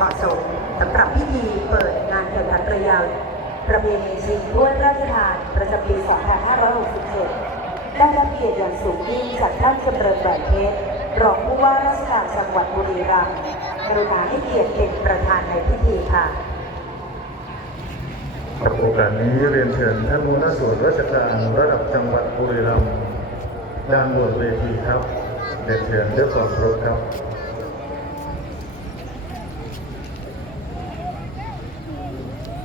เหมาะสมสำหรับพิธีเปิดงานแข่งขันเรือยาวประเพณีชิงถ้วยพระราชทานประจำปี 2567 ได้รับเกียรติอย่างสูงยิ่งจากท่านจำเริญแหวนเพชรรองผู้ว่าราชการจังหวัดบุรีรัมย์กรุณาให้เกียรติเป็นประธานในพิธีค่ะโอกาสนี้เรียนเชิญท่านหัวหน้าส่วนราชการระดับจังหวัดบุรีรัมย์ด้านบนเวทีครับเรียนเชิญด้วยความเคารพครับ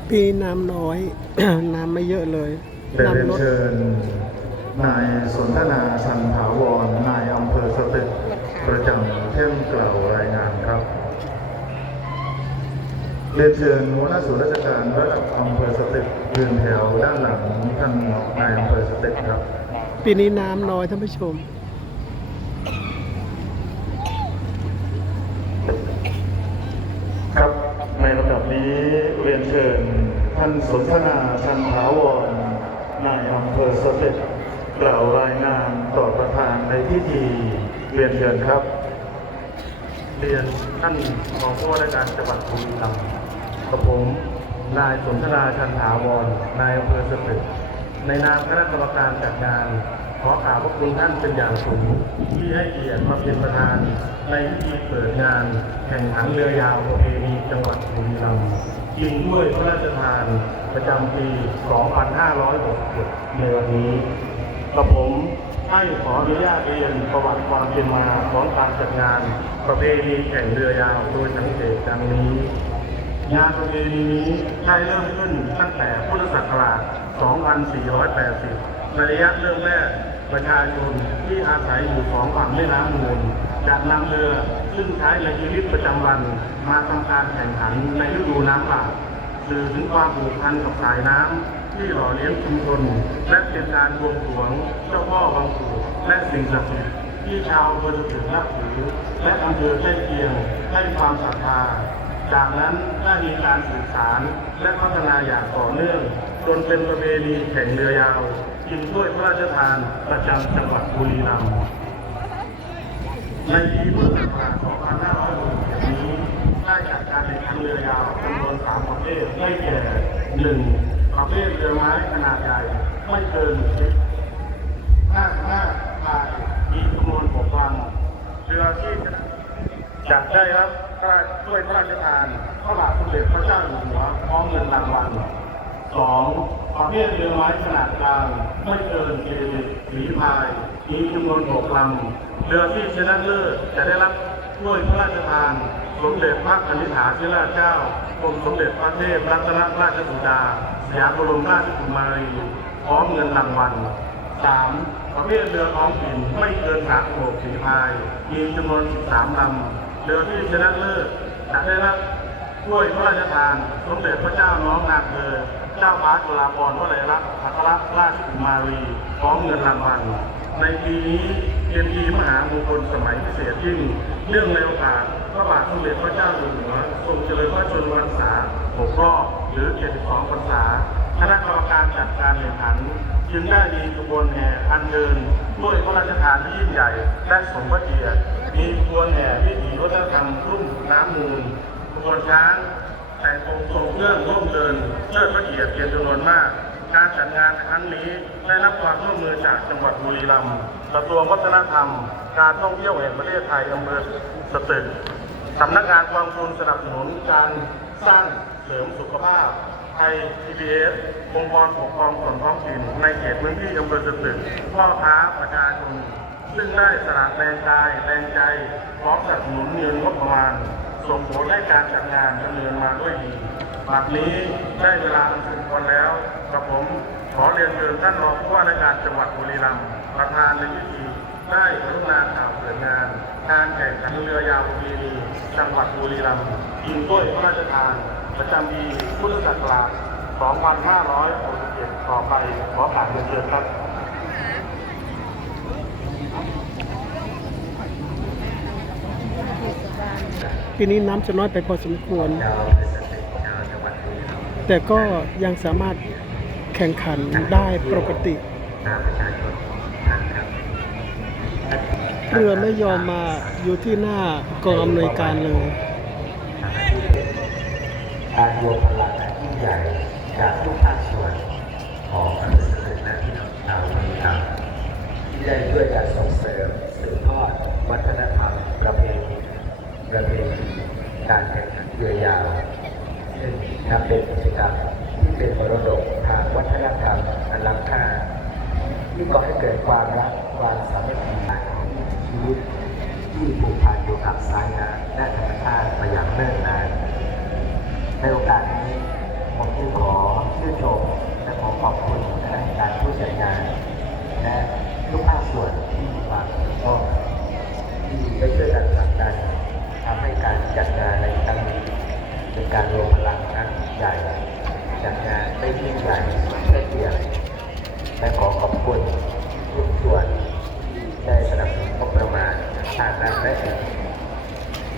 ปีน้ำน้อย น้ำไม่เยอะเลยได้เรียนน้ำลดเชิญนายสนทนาชันถาวรนายอำเภอสตึกประจำเที่ยงกล่าวรายงานครับเรียนเชิญหัวหน้าส่วนราชการระดับอำเภอสตึกยืนแถวด้านหลังท่านนายอำเภอสตึกครับ ปีนี้น้ำน้อยท่านผู้ชม ครับในลำดับนี้เรียนเชิญ ท่านสนทนาชันถาวรนายอำเภอสตึกกล่าวรายงานต่อประธานในพิธีเรียนเชิญครับ เรียนท่านรองผู้ว่าราชการจังหวัดบุรีรัมย์กับผมนายสนทนาชันถาวรนายอำเภอสตึกในนามคณะกรรมการจัดงานขอขอบพระคุณท่านเป็นอย่างสูงที่ให้เกียรติมาเป็นประธานในพิธีเปิดงานแข่งขันเรือยาวประเพณีจังหวัดบุรีรัมย์ ยิงด้วยพระราชทานประจำปี 2567 ในวันนี้กับผมให้ขออนุญาตเรียนประวัติความเป็นมาของการจัดงานประเพณีแข่งเรือยาวโดยสังเกตดังนี้ งานประเพณีนี้ได้เริ่มขึ้นตั้งแต่พุทธศักราช 2480 ในระยะเริ่มแรกประชาชนที่อาศัยอยู่สองฝั่งแม่น้ำมูล จะนำเรือซึ่งใช้ในชีวิตประจำวันมาทำการแข่งขันในฤดูน้ำหลากสื่อถึงความผูกพันกับสายน้ำที่หล่อเลี้ยงชุมชนและเป็นการบวงสรวงเจ้าพ่อบางปูและสิ่งศักดิ์สิทธิ์ที่ชาวอำเภอถึงนับถือและอำเภอใกล้เคียงให้ความศรัทธา จากนั้นได้มีการสื่อสารและพัฒนาอย่างต่อเนื่อง จนเป็นประเพณีแข่งเรือยาวกินถ้วยพระราชทานประจำจังหวัดบุรีรัมย์ ในปีพุทธศักราช2567นี้ได้จัดการแข่งขันเรือยาวจำนวน3ประเภทได้แก่ 1. ประเภทเรือไม้ขนาดใหญ่ไม่เกิน55พายมีจำนวน6ลำเรือที่จะได้รับพระราชถ้วยพระราชทานพระบาทสมเด็จพระเจ้าอยู่หัวพร้อมเงินรางวัลสองประเภทเรือไม้ขนาดกลางไม่เกินเจลิตสีพาย มีจำนวนหกลำเรือที่ชนะเลิศจะได้รับถ้วยพระราชทาน สมเด็จพระนิธิฐาธิราชเจ้ากรมสมเด็จพระเทพรัตนราชสุดาสยามบรมราชกุมารีพร้อมเงินรางวัลสามประเภทเรือท้องถิ่นไม่เกินสามหกสีพาย มีจำนวน 13ลำเรือที่ชนะเลิศจะได้รับถ้วยพระราชทาน สมเด็จพระเจ้าน้องนาเธอเจ้าฟ้าจุฬาภรณ์วลัยลักษณ์อัครราชกุมารีพร้อมเงินรางวัล ในปีนี้เป็นปีมหามงคลสมัยพิเศษยิ่งเนื่องในโอกาสพระบาทสมเด็จพระเจ้าอยู่หัวทรงเจริญพระชนมพรรษา6รอบหรือ 72พรรษา คณะกรรมการจัดการแข่งขัน จึงได้มีขบวนแห่อันเดินด้วยพระราชทานที่ยิ่งใหญ่และสมพระเกียรติมีขบวนแห่วิถีวัฒนธรรมรุ่มน้ำมูลขบวนช้างแต่งองค์ทรงเครื่องร่วมเดินเชิดพระเกียรติเป็นจำนวนมาก การจัดงานครั้งนี้ได้รับความร่วมมือจากจังหวัดบุรีรัมย์กระทรวงวัฒนธรรม การท่องเที่ยวแห่งประเทศไทยอำเภอสตึกสำนักงานกองทุนสนับสนุนการสร้างเสริมสุขภาพไทย TBS องค์กรปกครองส่วนท้องถิ่นในเขตพื้นที่อำเภอสตึกพ่อค้าประชาชนซึ่งได้สละแรงกายแรงใจพร้อมสนับสนุนเงินงบประมาณ ส่งผลให้การจัดงานดำเนินมาด้วยดีบัดนี้ได้เวลาอันสมควรแล้วกับผมขอเรียนเชิญท่านรองผู้ว่าราชการจังหวัดบุรีรัมย์ประธานในพิธีได้กรุณาข่าวเปิดงานการแข่งขันเรือยาวประเพณีจังหวัดบุรีรัมย์ยิงด้วยพระราชทานประจำปีพุทธศักราช 2567 ต่อไปขอผ่านเรียนเชิญครับ ปีนี้น้ำจะน้อยไปพอสมควร แต่ก็ยังสามารถแข่งขันได้ปกติ เรือไม่ยอมมาอยู่ที่หน้ากองอำนวยการเลยการรวมพลังอันยิ่งใหญ่จากทุกภาคส่วนของอำเภอสตึกและพี่น้องชาวบุรีรัมย์ที่ได้ช่วยกันส่งเสริมสืบทอดวัฒนธรรมประเพณีประเพณี การแข่งขันเรือยาวซึ่งนับเป็นกิจกรรมที่เป็นมรดกทางวัฒนธรรมอันล้ำค่าที่ก่อให้เกิดความรักความสามัคคีชีวิตที่ผูกพันอยู่กับสายน้ำและธรรมชาติมาอย่างเนิ่นนานในโอกาสนี้ผมจึงขอชื่นชมและขอขอบคุณคณะกรรมการผู้จัดงานและทุกภาคส่วนที่มีความเกี่ยวข้องที่ได้ช่วยกันผลักดัน ทำให้การจัดงานในครั้งนี้เป็นการรวมพลังครั้งใหญ่ จัดงานได้ยิ่งใหญ่สมเกียรติและขอขอบคุณทุกส่วนที่ได้สนับสนุนงบประมาณทางด้านและ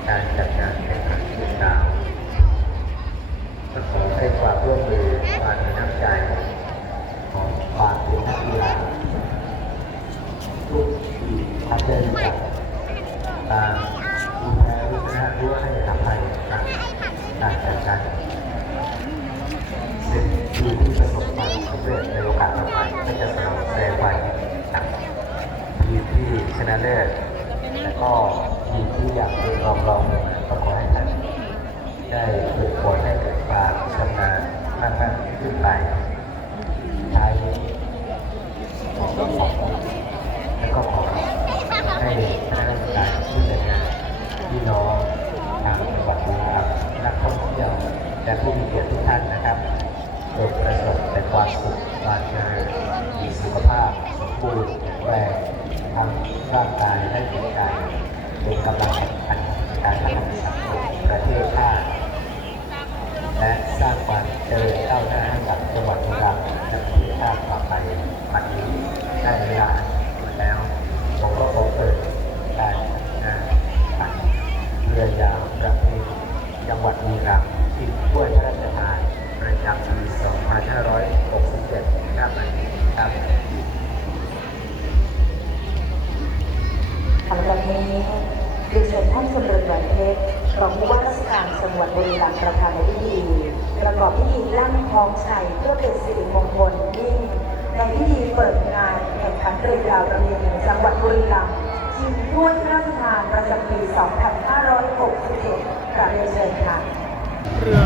การจัดงานแข่งขันกีฬาก็ขอให้ความร่วมมือความมีน้ำใจของความเป็นนักกีฬาทุกทีมทำได้รู้จักตาม เพื่อให้อภัยกันการแข่งขันซึ่งที่ที่ประสบความสำเร็จในโอกาสต่อไปก็จะสนับสนุนความยินดีกับทีมที่ชนะเลิศและก็ทีมที่อยากเป็นรองรองก็ขอให้ท่านได้ฝึกฝนให้เกิดความชำนาญมากมากขึ้นไปท้ายนี้ผมก็ขอบคุณและก็ขอให้คณะกรรมการผู้จัดงานพี่น้องทางจังหวัดบุรีรัมย์นักท่องเที่ยวและผู้มีเกียรติทุกท่านนะครับจงประสบแต่ความสุขความเจริญ มีสุขภาพสมบูรณ์แข็งแรงทั้งร่างกายและจิตใจเป็นกำลังสำคัญในการพัฒนาสังคมประเทศชาติและสร้างความเจริญก้าวหน้าให้กับจังหวัดบุรีรัมย์และประเทศชาติต่อไปวันนี้ได้เวลาแล้วผมก็ขอเปิด รีรัมย์ประธานในพิธีประกอบพิธีลั่นคล้องชัยเพื่อเป็นสิริมงคลยิ่งในพิธีเปิดงานแข่งขันเรือยาวประเพณีจังหวัดบุรีรัมย์ชิงถ้วยพระราชทานประจำปี 2567กราบเรียนเชิญค่ะเรือ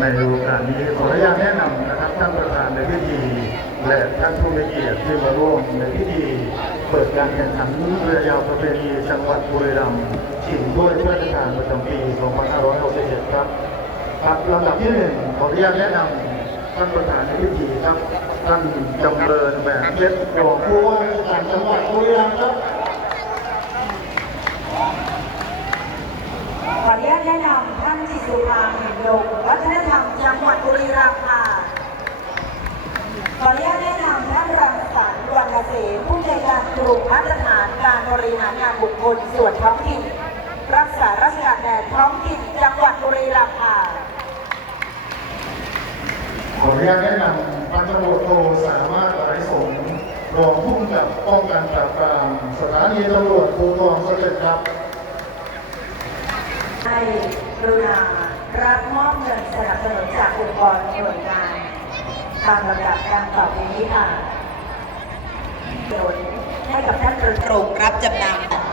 ในโอกาสนี้ขออนุญาตแนะนำนะครับท่านประธานในพิธี และท่านผู้มีเกียรติที่มาร่วมในพิธี เปิดการแข่งขันเรือยาวประเพณีจังหวัดบุรีรัมย์ชิงถ้วยพระราชทานประจำปี 2567 ครับครับลำดับที่หนึ่งขออนุญาตแนะนำท่านประธานในพิธีครับท่านจำเริญแหวนเพชรรองผู้ว่าราชการจังหวัดบุรีรัมย์ครับ ขออนุญาตแนะนำท่านจิตสุภาเห็นยงวัฒนธรรมจังหวัดบุรีรัมย์ค่ะ ขออนุญาตแนะนำท่านรังสรรค์วรรณเสนผู้ในวยการกลุ่มมาตรฐานการบริหารงานบุคคลส่วนท้องถิ่น รักษาราชการแทนท้องถิ่นจังหวัดบุรีรัมย์ค่ะ ขออ นุญาตแนะนำพันตำรวจโทสามารถหลายสงรองผู้กำกับป้องกันปราบปรามสถานีตำรวจภูธรสตึกครับให้กรุณารับมอบเงินสนับสนุนจากองค์กรหน่วยงานตามลำดับดังต่อไปนี้ค่ะโดยให้กับท่านประธานโรงรับจำนำ